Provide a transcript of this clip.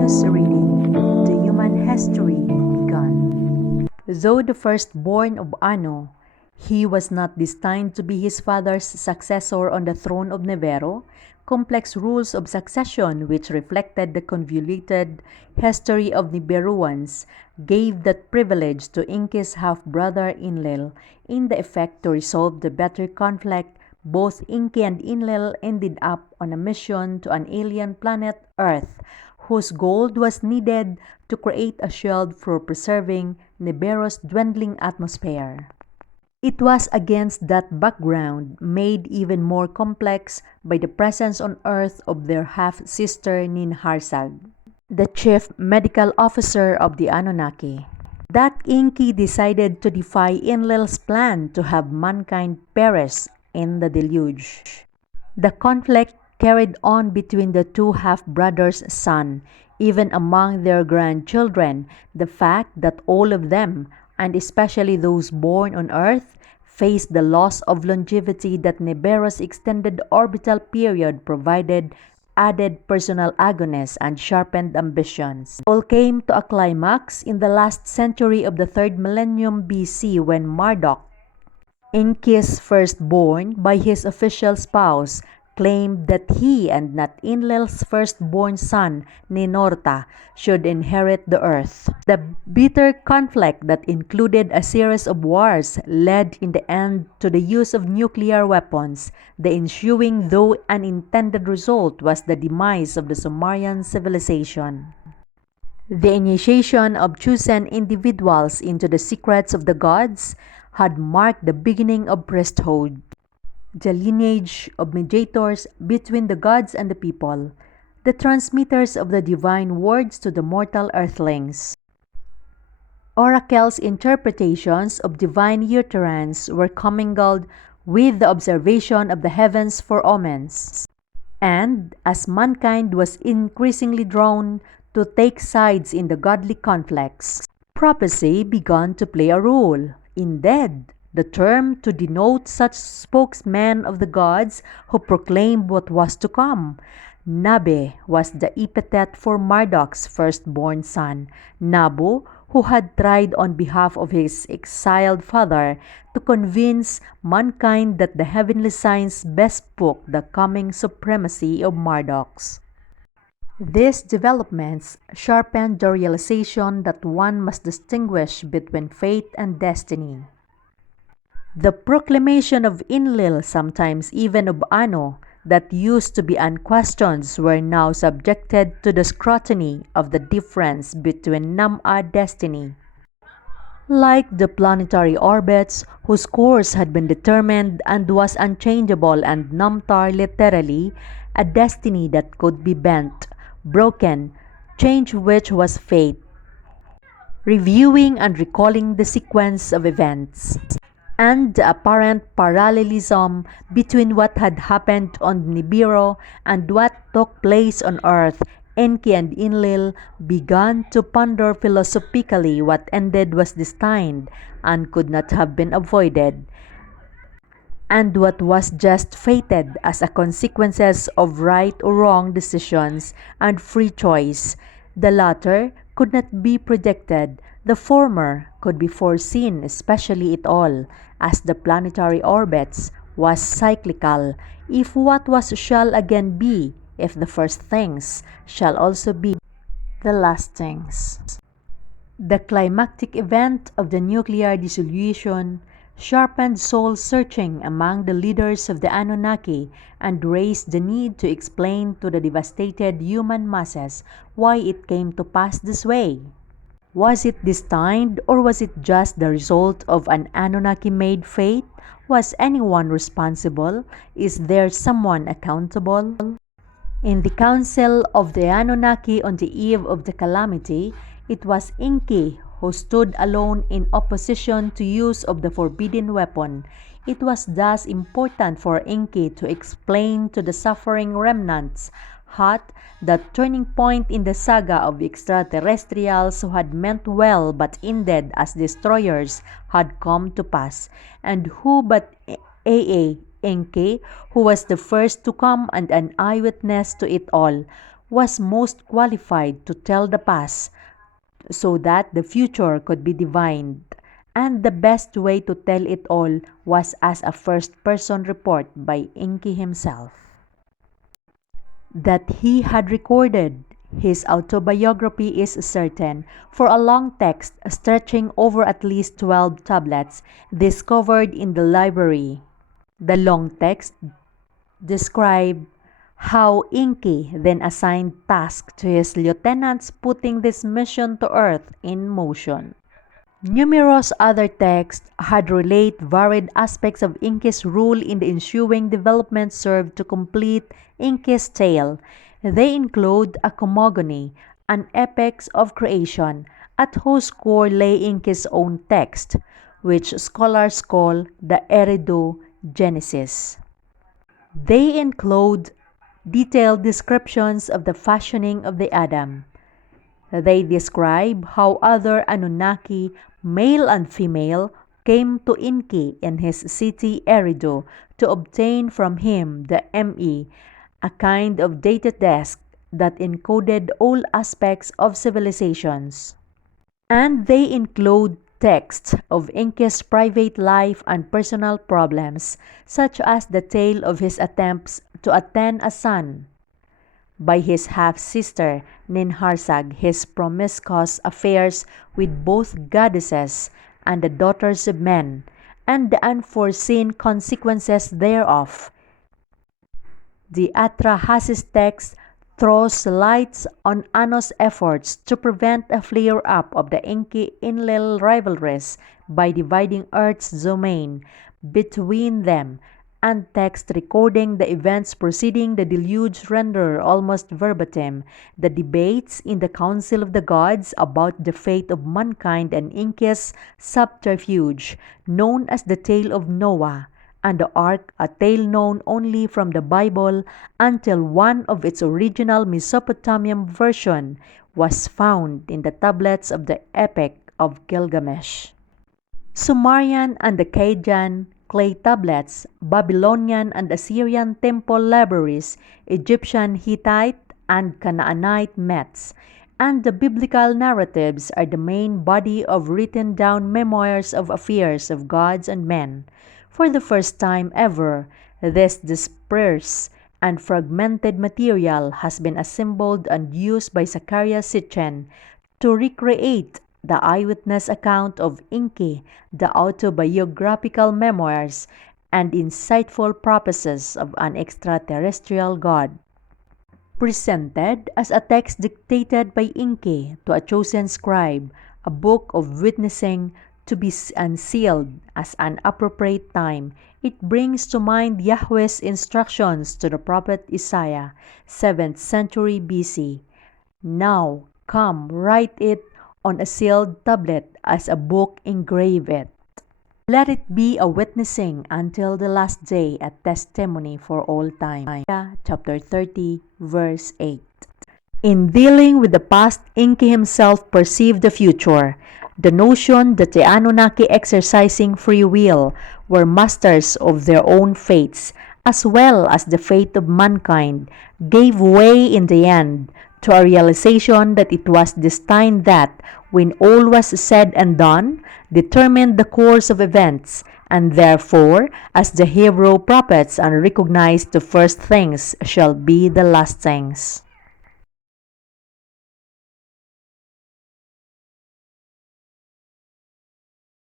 continuous reading. The human history begun. Though the firstborn of Ano, he was not destined to be his father's successor on the throne of Nevero. Complex rules of succession, which reflected the convoluted history of Niberuans, gave that privilege to Inki's half-brother Enlil. In the effect to resolve the bitter conflict, both Inki and Enlil ended up on a mission to an alien planet, Earth, whose gold was needed to create a shield for preserving Nibero's dwindling atmosphere. It was against that background, made even more complex by the presence on Earth of their half-sister Ninharsag, the chief medical officer of the Anunnaki, that Inki decided to defy Enlil's plan to have mankind perish in the deluge. The conflict carried on between the two half-brothers' son, even among their grandchildren. The fact that all of them, and especially those born on Earth, faced the loss of longevity that Nibiru's extended orbital period provided added personal agonies and sharpened ambitions. All came to a climax in the last century of the 3rd millennium BC when Marduk, Inki's firstborn by his official spouse, claimed that he and not Enlil's firstborn son, Ninorta, should inherit the earth. The bitter conflict that included a series of wars led in the end to the use of nuclear weapons. The ensuing, though unintended result was the demise of the Sumerian civilization. The initiation of chosen individuals into the secrets of the gods had marked the beginning of priesthood, the lineage of mediators between the gods and the people, the transmitters of the divine words to the mortal earthlings. Oracles' interpretations of divine utterance were commingled with the observation of the heavens for omens. And as mankind was increasingly drawn to take sides in the godly conflicts, prophecy began to play a role. Indeed, the term to denote such spokesmen of the gods who proclaimed what was to come. Nabe was the epithet for Marduk's firstborn son, Nabu, who had tried on behalf of his exiled father to convince mankind that the heavenly signs bespoke the coming supremacy of Marduk's. These developments sharpened the realization that one must distinguish between fate and destiny. The proclamation of Enlil, sometimes even of Ano, that used to be unquestioned were now subjected to the scrutiny of the difference between Nam-A destiny. Like the planetary orbits whose course had been determined and was unchangeable, and Namtar literally a destiny that could be bent, broken, change, which was fate. Reviewing and recalling the sequence of events and the apparent parallelism between what had happened on Nibiru and what took place on Earth, Enki and Enlil began to ponder philosophically what ended was destined and could not have been avoided, and what was just fated as a consequences of right or wrong decisions and free choice. The latter could not be predicted, the former could be foreseen, especially it all, as the planetary orbits was cyclical. If what was shall again be, if the first things shall also be the last things. The climactic event of the nuclear dissolution sharpened soul-searching among the leaders of the Anunnaki and raised the need to explain to the devastated human masses why it came to pass this way. Was it destined, or was it just the result of an Anunnaki-made fate? Was anyone responsible? Is there someone accountable? In the council of the Anunnaki on the eve of the calamity, it was Enki who stood alone in opposition to use of the forbidden weapon. It was thus important for Enki to explain to the suffering remnants that turning point in the saga of extraterrestrials who had meant well but ended as destroyers had come to pass, and who but Enki, who was the first to come and an eyewitness to it all, was most qualified to tell the past so that the future could be divined. And the best way to tell it all was as a first-person report by Enki himself. That he had recorded his autobiography is certain, for a long text stretching over at least 12 tablets discovered in the library. The long text described how Enki then assigned tasks to his lieutenants, putting this mission to Earth in motion. Numerous other texts had relate varied aspects of Enki's rule in the ensuing development served to complete Enki's tale. They include a cosmogony, an epics of creation, at whose core lay Enki's own text, which scholars call the Erido-Genesis. They include detailed descriptions of the fashioning of the Adam. They describe how other Anunnaki, male and female, came to Enki in his city Eridu to obtain from him the ME, a kind of data desk that encoded all aspects of civilizations. And they include texts of Enki's private life and personal problems, such as the tale of his attempts to attend a son by his half-sister Ninharsag, his promiscuous affairs with both goddesses and the daughters of men, and the unforeseen consequences thereof. The Atrahasis text throws light on Anno's efforts to prevent a flare-up of the Enki-Enlil rivalries by dividing Earth's domain between them, and text recording the events preceding the deluge render almost verbatim the debates in the Council of the Gods about the fate of mankind and Enki's subterfuge, known as the Tale of Noah, and the Ark, a tale known only from the Bible until one of its original Mesopotamian version was found in the tablets of the Epic of Gilgamesh. Sumerian and Akkadian clay tablets, Babylonian and Assyrian temple libraries, Egyptian, Hittite, and Canaanite myths, and the biblical narratives are the main body of written down memoirs of affairs of gods and men. For the first time ever, this dispersed and fragmented material has been assembled and used by Zecharia Sitchin to recreate the eyewitness account of Enki, the autobiographical memoirs, and insightful prophecies of an extraterrestrial god. Presented as a text dictated by Enki to a chosen scribe, a book of witnessing to be unsealed as an appropriate time, it brings to mind Yahweh's instructions to the prophet Isaiah, 7th century BC. Now, come, write it on a sealed tablet as a book, engrave it. Let it be a witnessing until the last day, a testimony for all time. Chapter 30, verse 8. In dealing with the past, Enki himself perceived the future. The notion that the Anunnaki exercising free will were masters of their own fates, as well as the fate of mankind, gave way in the end to a realization that it was destined that, when all was said and done, determined the course of events, and therefore, as the Hebrew prophets recognized, the first things shall be the last things.